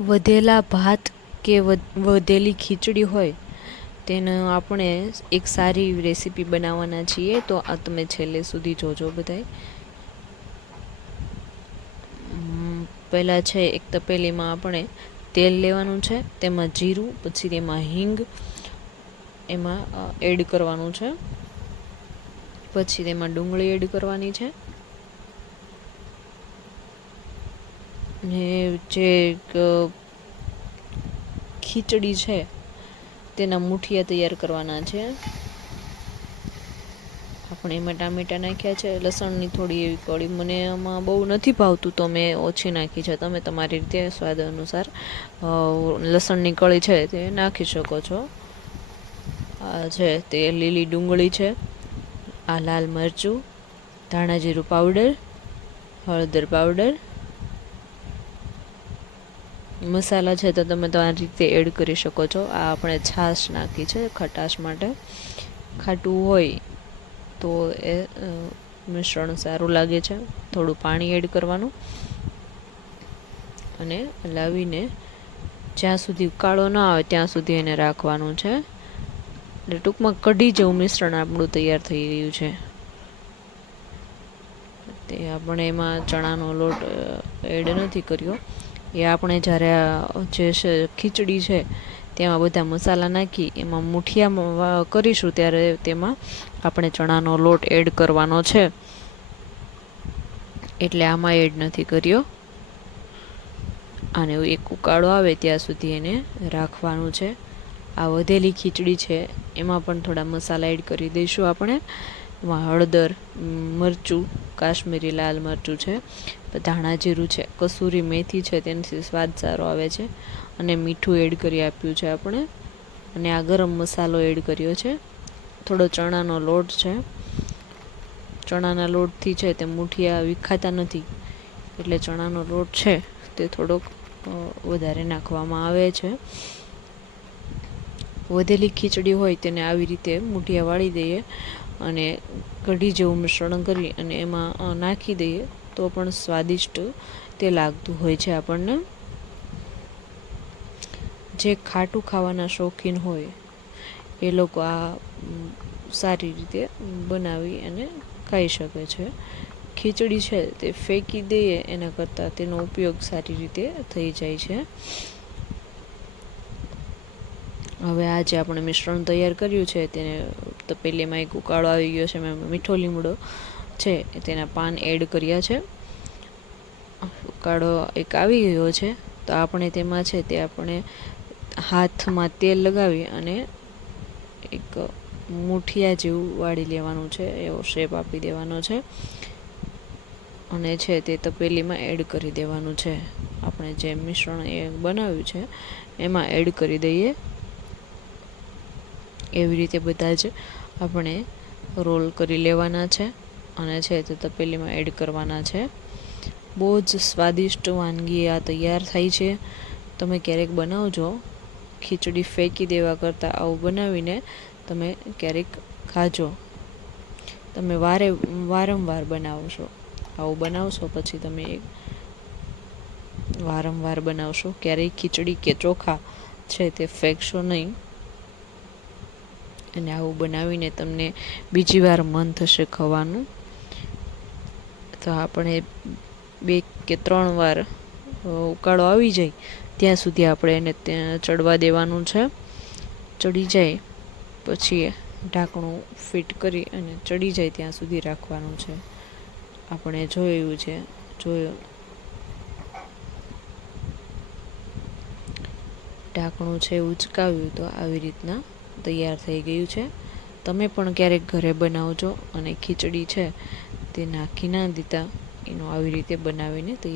વધેલા ભાત કે વધેલી ખીચડી હોય તેને આપણે એક સારી રેસીપી બનાવવાના છીએ, તો આ તમે છેલ્લે સુધી જોજો બધાય. પહેલાં છે એક તપેલીમાં આપણે તેલ લેવાનું છે, તેમાં જીરું, પછી તેમાં હિંગ એમાં એડ કરવાનું છે, પછી તેમાં ડુંગળી એડ કરવાની છે, ને જે ખીચડી છે તેના મુઠિયા તૈયાર કરવાના છે. આપણે એમાં ટામેટાં નાખ્યા છે, લસણની થોડી એવી કળી મને આમાં બહુ નથી ભાવતું તો મેં ઓછી નાખી છે. તમે તમારી રીતે સ્વાદ અનુસાર લસણની કળી છે તે નાખી શકો છો. આ છે તે લીલી ડુંગળી છે, આ લાલ મરચું, ધાણા જીરું પાવડર, હળદર પાવડર, મસાલા છે તો તમે તમારી રીતે એડ કરી શકો છો. આ આપણે છાશ નાખી છે ખટાશ માટે. ખાટું હોય તો એ મિશ્રણ સારું લાગે છે. થોડું પાણી એડ કરવાનું અને લાવીને જ્યાં સુધી ઉકાળો ન આવે ત્યાં સુધી એને રાખવાનું છે. એટલે ટૂંકમાં કઢી જેવું મિશ્રણ આપણું તૈયાર થઈ ગયું છે. તે આપણે એમાં ચણાનો લોટ એડ નથી કર્યો. એ આપણે જ્યારે જે ખીચડી છે તેમાં બધા મસાલા નાખી એમાં મુઠિયા કરીશું ત્યારે તેમાં આપણે ચણાનો લોટ એડ કરવાનો છે, એટલે આમાં એડ નથી કર્યો. અને એક ઉકાળો આવે ત્યાં સુધી એને રાખવાનું છે. આ વધેલી ખીચડી છે એમાં પણ થોડા મસાલા એડ કરી દઈશું આપણે. એમાં હળદર, મરચું, કાશ્મીરી લાલ મરચું છે, ધાણા જીરું છે, કસૂરી મેથી છે તેનાથી સ્વાદ સારો આવે છે, અને મીઠું એડ કરી આપ્યું છે આપણે. અને આ ગરમ મસાલો એડ કર્યો છે. થોડો ચણાનો લોટ છે. ચણાના લોટથી છે તે મુઠિયા વિખાતા નથી, એટલે ચણાનો લોટ છે તે થોડોક વધારે નાખવામાં આવે છે. વધેલી ખીચડી હોય તેને આવી રીતે મુઠિયા વાળી દઈએ અને કઢી જેવું મિશ્રણ કરી અને એમાં નાખી દઈએ તો પણ સ્વાદિષ્ટ તે લાગતું હોય છે આપણને. જે ખાટું ખાવાના શોખીન હોય એ લોકો આ સારી રીતે બનાવી અને ખાઈ શકે છે. ખીચડી છે તે ફેંકી દઈએ એના કરતાં તેનો ઉપયોગ સારી રીતે થઈ જાય છે. હવે આ જે આપણે મિશ્રણ તૈયાર કર્યું છે તેને તપેલીમાં એક ઉકાળો આવી ગયો છે. મેં મીઠો લીમડો છે તેના પાન એડ કર્યા છે. ઉકાળો એક આવી ગયો છે તો આપણે તેમાં છે તે આપણે હાથમાં તેલ લગાવી અને એક મુઠિયા જેવું વાળી લેવાનું છે, એવો શેપ આપી દેવાનો છે, અને છે તે તપેલીમાં એડ કરી દેવાનું છે. આપણે જે મિશ્રણ એ બનાવ્યું છે એમાં એડ કરી દઈએ. એવી રીતે બધા જ આપણે રોલ કરી લેવાના છે અને છે તે તપેલીમાં એડ કરવાના છે. બહુ જ સ્વાદિષ્ટ વાનગી આ તૈયાર થાય છે. તમે ક્યારેક બનાવજો. ખીચડી ફેંકી દેવા કરતાં આવું બનાવીને તમે ક્યારેક ખાજો. તમે વારંવાર બનાવશો. આવું બનાવશો પછી તમે વારંવાર બનાવશો. ક્યારેય ખીચડી કે ચોખા છે તે ફેંકશો નહીં. અને આવું બનાવીને તમને બીજી વાર મન થશે ખાવાનું. તો આપણે 2 કે 3 વાર ઉકાળો આવી જાય ત્યાં સુધી આપણે એને ચડવા દેવાનું છે. ચડી જાય પછી ઢાંકણું ફિટ કરી અને ચડી જાય ત્યાં સુધી રાખવાનું છે. આપણે જોયું છે ઢાંકણું છે ઉચકાવ્યું તો આવી રીતના તૈયાર થઈ ગયું છે. તમે પણ ક્યારેક ઘરે બનાવજો અને ખીચડી છે તે નાખી ના દેતા એનું આવી રીતે બનાવીને તૈયાર